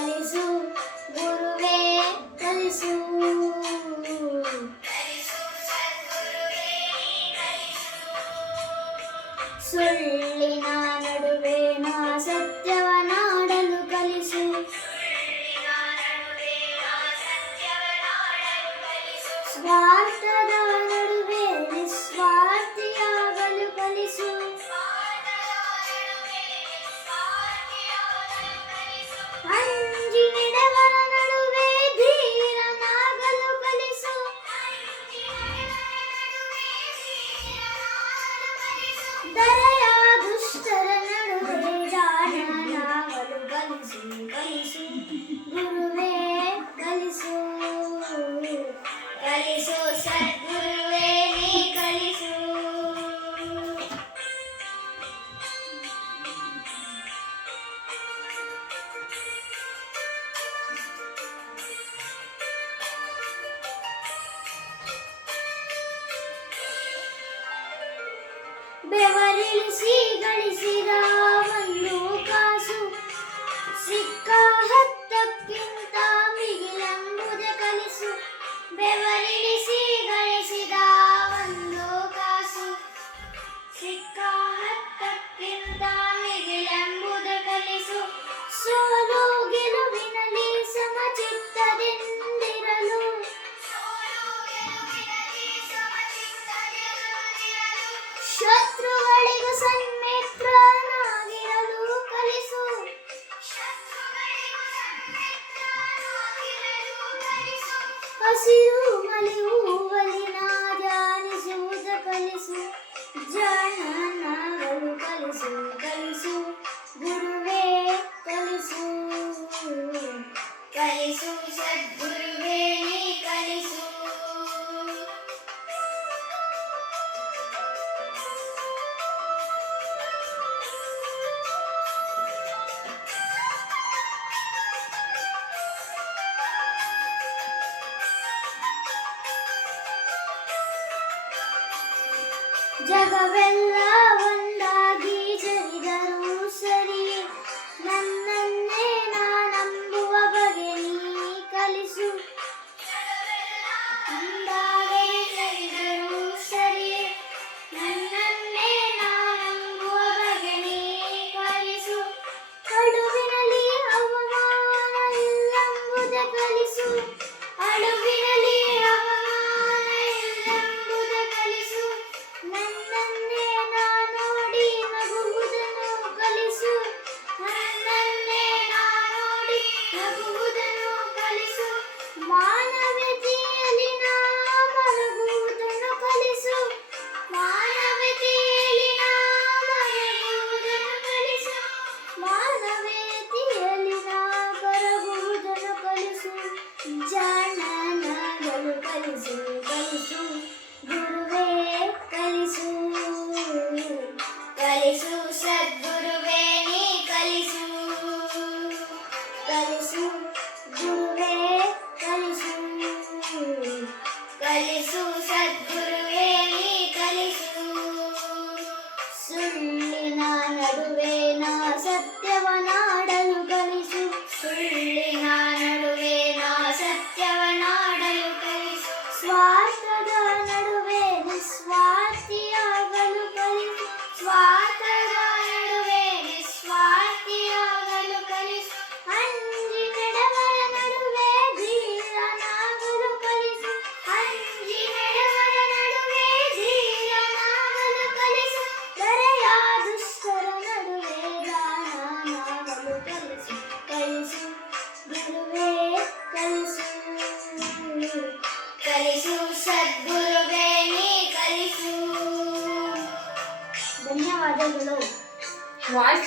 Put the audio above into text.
కలిసు గురువే కలిసు ಸುಳ್ಳಿನ ನಡುವೆ ನಾ ಸತ್ಯವನಾಡಲು ಕಲಿಸು ಸ್ವಾರ್ಥ ಬೆವರಿಳಿಸಿ ಗಳಿಸಿದವನು ಕಾಸು. ಸಿಕ್ಕ ಹತ್ತಕ್ಕಿಂತ ಮಿಗಿಲೆಂಬುದೇ ಕಲಿಸು. ಬೆವರಿಳಿಸಿ ಹಸಿರು ಮಲಿ ಹೂವಲಿ ನಾಜಾನಿಸುವುದ ಕಲಿಸು ಜಾ ಜಗವೆಲ್ಲ They said why?